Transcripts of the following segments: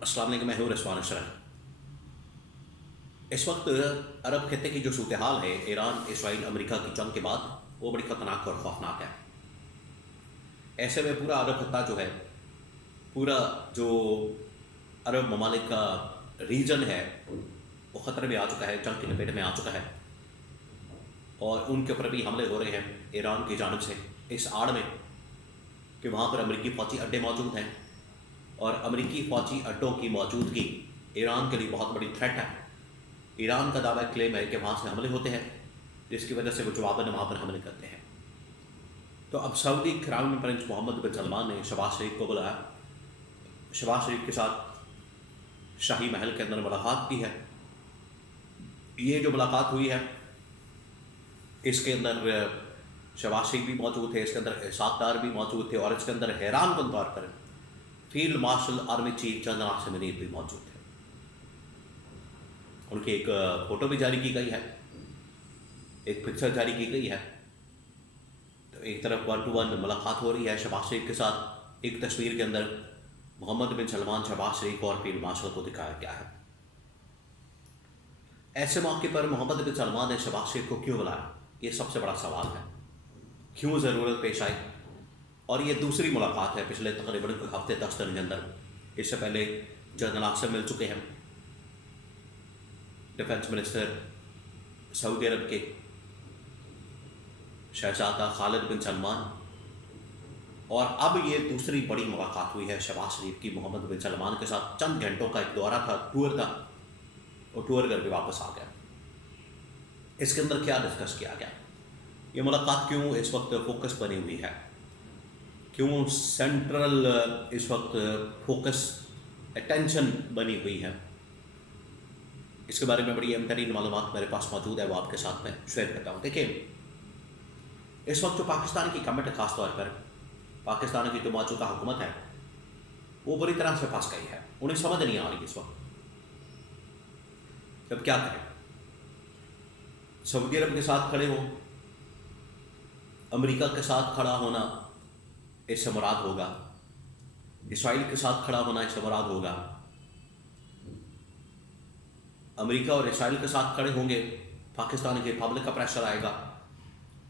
अस्सलाम वालेकुम, मैं हूँ रिजवान अशरफ। इस वक्त अरब खत्े की जो सूरत हाल है ईरान इसराइल अमेरिका की जंग के बाद, वो बड़ी ख़तरनाक और खौफनाक है। ऐसे में पूरा अरब खत्ता जो है, पूरा जो अरब ममालिक का रीजन है, वो ख़तरे में आ चुका है, जंग की लपेट में आ चुका है। और उनके ऊपर भी हमले हो रहे हैं ईरान की जानब से, इस आड़ में कि वहाँ पर अमरीकी फ़ौजी अड्डे मौजूद हैं और अमरीकी फ़ौजी अड्डों की मौजूदगी ईरान के लिए बहुत बड़ी थ्रेट है। ईरान का दावा क्लेम है कि वहाँ से हमले होते हैं, जिसकी वजह से वो जवाबन वहाँ पर हमले करते हैं। तो अब सऊदी क्राउन प्रिंस मोहम्मद बिन सलमान ने शहबाज शरीफ को बुलाया, शहबाज शरीफ के साथ शाही महल के अंदर मुलाकात की है। ये जो मुलाकात हुई है, इसके अंदर शहबाज शरीफ भी मौजूद थे, इसके अंदर इसाक़ भी मौजूद थे और इसके अंदर हैरान कन तौर पर field marshal army chief general Asim Munir भी मौजूद थे। उनकी एक फ़ोटो भी जारी की गई है, एक पिक्चर जारी की गई है। तो एक तरफ 1-to-1 मुलाकात हो रही है शहबाज शरीफ के साथ, एक तस्वीर के अंदर मोहम्मद बिन सलमान शहबाज शरीफ और फील्ड मार्शल को दिखाया गया है। ऐसे मौके पर मोहम्मद बिन सलमान ने शहबाज शरीफ को क्यों बुलाया, ये सबसे बड़ा सवाल है। क्यों ज़रूरत पेश आई? और ये दूसरी मुलाकात है पिछले तकरीबन कोई हफ्ते 10 दिन के अंदर। इससे पहले जनरल आसिम मिल चुके हैं, डिफेंस मिनिस्टर सऊदी अरब के शहजादा खालिद बिन सलमान, और अब ये दूसरी बड़ी मुलाकात हुई है शहबाज शरीफ की मोहम्मद बिन सलमान के साथ। चंद घंटों का एक दौरा था, टूर था, और टूर करके वापस आ गया। इसके अंदर क्या डिस्कस किया गया, ये मुलाकात क्यों इस वक्त फोकस बनी हुई है, क्यों सेंट्रल इस वक्त फोकस अटेंशन बनी हुई है, इसके बारे में बड़ी अहम मालूमात मेरे पास मौजूद है, वो आपके साथ में शेयर करता हूँ। देखिए, इस वक्त जो पाकिस्तान की गवर्नमेंट है, ख़ास तौर पर पाकिस्तान की जो मौजूदा हुकूमत है, वो बुरी तरह से फंस गई है। उन्हें समझ नहीं आ रही इस वक्त अब क्या करें। सऊदी अरब के साथ खड़े हो, अमेरिका के साथ खड़ा होना इससे मुराद होगा, इसराइल के साथ खड़ा होना इससे मुराद होगा। अमेरिका और इसराइल के साथ खड़े होंगे, पाकिस्तान के पब्लिक का प्रेशर आएगा,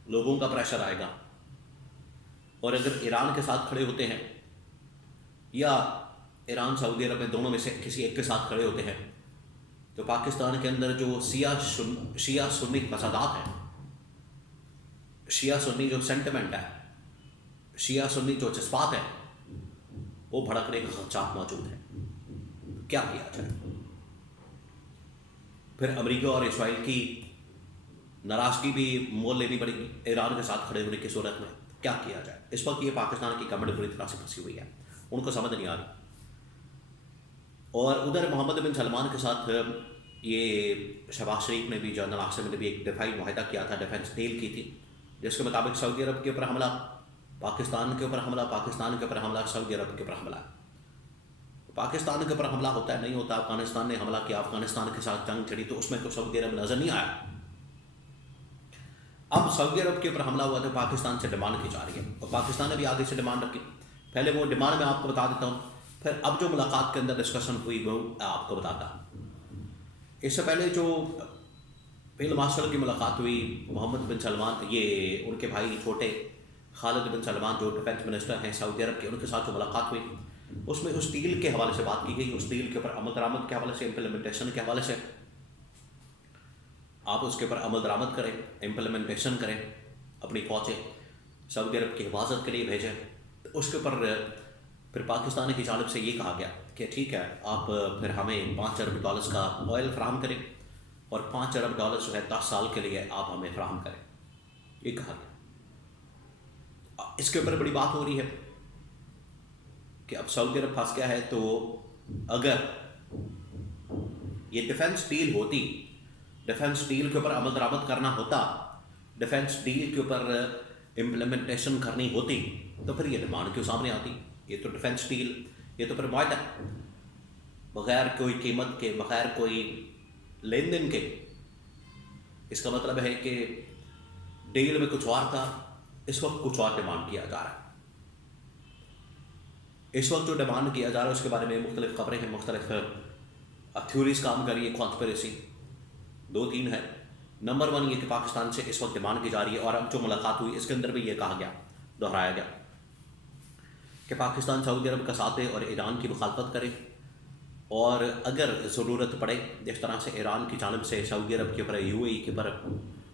लोगों का प्रेशर आएगा। और अगर ईरान के साथ खड़े होते हैं या ईरान सऊदी अरब में दोनों में से किसी एक के साथ खड़े होते हैं, तो पाकिस्तान के अंदर जो शिया सुन्नी फसादात हैं, शिया सुन्नी जो सेंटिमेंट है, शिया सुन्नी जो जज्बात है, वो भड़कने का खदशात मौजूद है। क्या किया जाए? फिर अमेरिका और इसराइल की नाराज़गी भी मोल लेनी पड़ेगी ईरान के साथ खड़े होने की सूरत में। क्या किया जाए? इस वक्त ये पाकिस्तान की गवर्नमेंट पूरी तरह से फंसी हुई है, उनको समझ नहीं आ रही। और उधर मोहम्मद बिन सलमान के साथ ये शहबाज शरीफ ने भी, जनरल आसिम ने भी एक दिफाई मुआहदा किया था, डिफेंस डील की थी, जिसके मुताबिक सऊदी अरब के ऊपर हमला, पाकिस्तान के ऊपर हमला, पाकिस्तान के ऊपर हमला, सऊदी अरब के ऊपर हमला। पाकिस्तान के ऊपर हमला होता है नहीं होता, अफगानिस्तान ने हमला किया, अफगानिस्तान के साथ जंग छड़ी, तो उसमें तो सऊदी अरब नज़र नहीं आया। अब सऊदी अरब के ऊपर हमला हुआ तो पाकिस्तान से डिमांड की जा रही है, और पाकिस्तान ने भी आगे से डिमांड रखी। पहले वो डिमांड मैं आपको बता देता हूँ, फिर अब जो मुलाकात के अंदर डिस्कशन हुई वो आपको बताता। इससे पहले जो फील्ड मार्शल की मुलाकात हुई मोहम्मद बिन सलमान, ये उनके भाई छोटे खालिद बिन सलमान जो डिफेंस मिनिस्टर हैं सऊदी अरब के, उनके साथ जो मुलाकात हुई, उसमें उस डील के हवाले से बात की गई, उस डील के ऊपर अमल दरामद के हवाले से, इम्प्लीमेंटेशन के हवाले से। आप उसके ऊपर अमल दरामद करें, इम्प्लीमेंटेशन करें, अपनी फ़ौजें सऊदी अरब की हिफाजत के लिए भेजें। तो उसके ऊपर फिर पाकिस्तान की जानिब से ये कहा गया कि ठीक है, आप फिर हमें $5 अरब का ऑयल फराहम करें, और $5 अरब जो है 10 साल के लिए आप हमें फराहम करें, ये कहा गया। इसके ऊपर बड़ी बात हो रही है कि अब सऊदी अरब फंस गया है। तो अगर ये डिफेंस डील होती, डिफेंस डील के ऊपर अमल दरामद करना होता, डिफेंस डील के ऊपर इम्प्लीमेंटेशन करनी होती, तो फिर ये डिमांड क्यों सामने आती? ये तो डिफेंस डील, ये तो फिर मुआहदा बगैर कोई कीमत के, बगैर कोई लेन देन के। इसका मतलब है कि डील में कुछ और था, इस वक्त कुछ और डिमांड किया जा रहा है। اس وقت جو ڈیمانڈ کیا جا رہا ہے اس کے بارے میں مختلف خبریں ہیں، مختلف تھیوریز کام کر رہی ہے. کانسپریسی 2-3 ہے. نمبر 1 یہ کہ پاکستان سے اس وقت ڈیمانڈ کی جا رہی ہے، اور اب جو ملاقات ہوئی اس کے اندر بھی یہ کہا گیا، دہرایا گیا کہ پاکستان سعودی عرب کا ساتھ دے اور ایران کی مخالفت کرے، اور اگر ضرورت پڑے جس طرح سے ایران کی جانب سے سعودی عرب کے اوپر، UAE کے اوپر،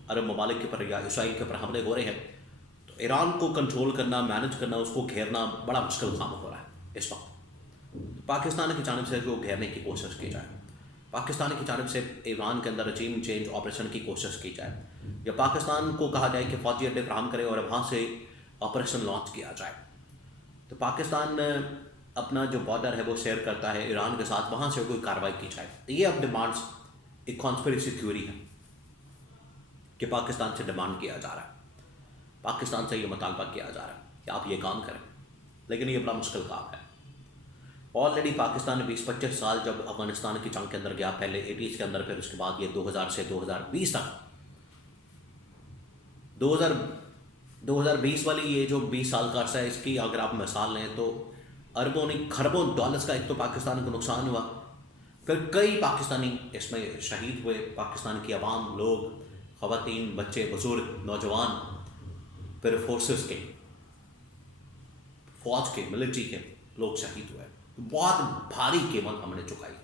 عرب ممالک کے اوپر یا اسرائیل کے اوپر حملے ہو رہے ہیں، تو ایران کو کنٹرول کرنا، مینج کرنا، اس کو گھیرنا بڑا مشکل کام ہو رہا ہے اس وقت. پاکستان کی جانب سے جو گھیرنے کی کوشش کی جائے، پاکستان کی جانب سے ایران کے اندر رجیم چینج آپریشن کی کوشش کی جائے، یا پاکستان کو کہا جائے کہ فوجی اڈے فراہم کرے اور وہاں سے آپریشن لانچ کیا جائے. تو پاکستان اپنا جو بارڈر ہے وہ شیئر کرتا ہے ایران کے ساتھ، وہاں سے کوئی کارروائی کی جائے. یہ اب ڈیمانڈس ایک کانسپریسی تھیوری ہے کہ پاکستان سے ڈیمانڈ کیا جا رہا ہے، پاکستان سے یہ مطالبہ کیا جا رہا ہے کہ آپ یہ کام کریں. لیکن یہ بڑا مشکل کام ہے. آلریڈی پاکستان نے 20-25 سال جب افغانستان کی جنگ کے اندر گیا، پہلے 80s کے اندر، پھر اس کے بعد یہ 2000 سے 2020 تک، 2020 والی یہ جو 20 سال کا عرصہ ہے، اس کی اگر آپ مثال لیں تو اربوں نہیں کھربوں ڈالرز کا ایک تو پاکستان کو نقصان ہوا، پھر کئی پاکستانی اس میں شہید ہوئے، پاکستان کی عوام، لوگ، خواتین، بچے، بزرگ، نوجوان، پھر فورسز کے، فوج کے، ملٹری کے لوگ شہید ہوئے. بہت بھاری قیمت ہم نے چکائی.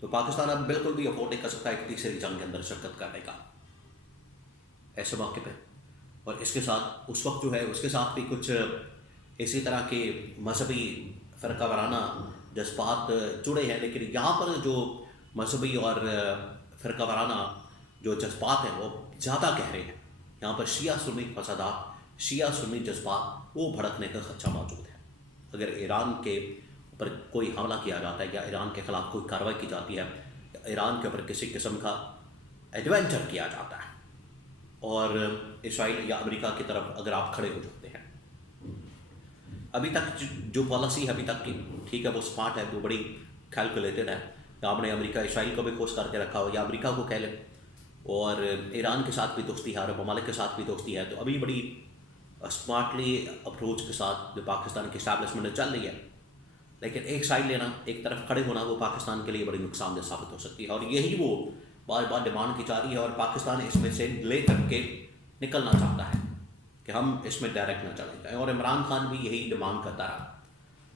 تو پاکستان اب بالکل بھی افورڈ نہیں کر سکتا ایک تیسری جنگ کے اندر شرکت کرنے کا ایسے موقع پہ. اور اس کے ساتھ اس وقت جو ہے اس کے ساتھ بھی کچھ اسی طرح کے مذہبی فرقہ وارانہ جذبات جڑے ہیں، لیکن یہاں پر جو مذہبی اور فرقہ وارانہ جو جذبات ہیں وہ زیادہ گہرے ہیں. یہاں پر شیعہ سنی فسادات، شیعہ سنی جذبات وہ بھڑکنے کا خدشہ موجود ہے. اگر ایران کے اوپر کوئی حملہ کیا جاتا ہے یا ایران کے خلاف کوئی کارروائی کی جاتی ہے، یا ایران کے اوپر کسی قسم کا ایڈوینچر کیا جاتا ہے، اور اسرائیل یا امریکہ کی طرف اگر آپ کھڑے ہو جاتے ہیں، ابھی تک جو پالیسی ہے ابھی تک کی ٹھیک ہے، وہ اسمارٹ ہے، وہ بڑی کیلکولیٹڈ ہے. آپ نے امریکہ اسرائیل کو بھی خوش کر کے رکھا ہو، یا امریکہ کو کہہ لیں، اور ایران کے ساتھ بھی دوستی ہے، عرب ممالک کے ساتھ بھی دوستی ہے. تو ابھی بڑی اسمارٹلی اپروچ کے ساتھ جو پاکستان کی اسٹیبلشمنٹ چل رہی ہے. لیکن ایک سائڈ لینا، ایک طرف کھڑے ہونا، وہ پاکستان کے لیے بڑی نقصان دہ ثابت ہو سکتی ہے. اور یہی وہ بار بار ڈیمانڈ کی جا رہی ہے، اور پاکستان اس میں سے لے کر کے نکلنا چاہتا ہے کہ ہم اس میں ڈائریکٹ نہ چلے جائیں. اور عمران خان بھی یہی ڈیمانڈ کرتا رہا.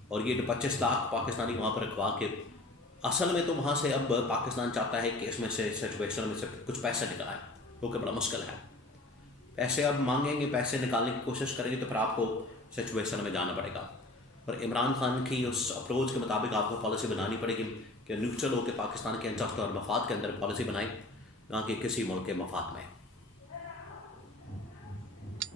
اور یہ جو 25 لاکھ پاکستانی وہاں پر رکھوا کے، اصل میں تو وہاں سے اب پاکستان چاہتا ہے کہ اس میں سے سچویشن میں سے کچھ پیسے نکلائیں، کیونکہ بڑا مشکل ہے. پیسے اب مانگیں گے، پیسے نکالنے کی کوشش کریں گے، تو پھر آپ کو سچویشن میں جانا پڑے گا. اور عمران خان کی اس اپروچ کے مطابق آپ کو پالیسی بنانی پڑے گی کہ نیوٹرل ہو کے پاکستان کے انٹرسٹ اور مفاد کے اندر پالیسی بنائیں، نہ کہ کسی ملک کے مفاد میں.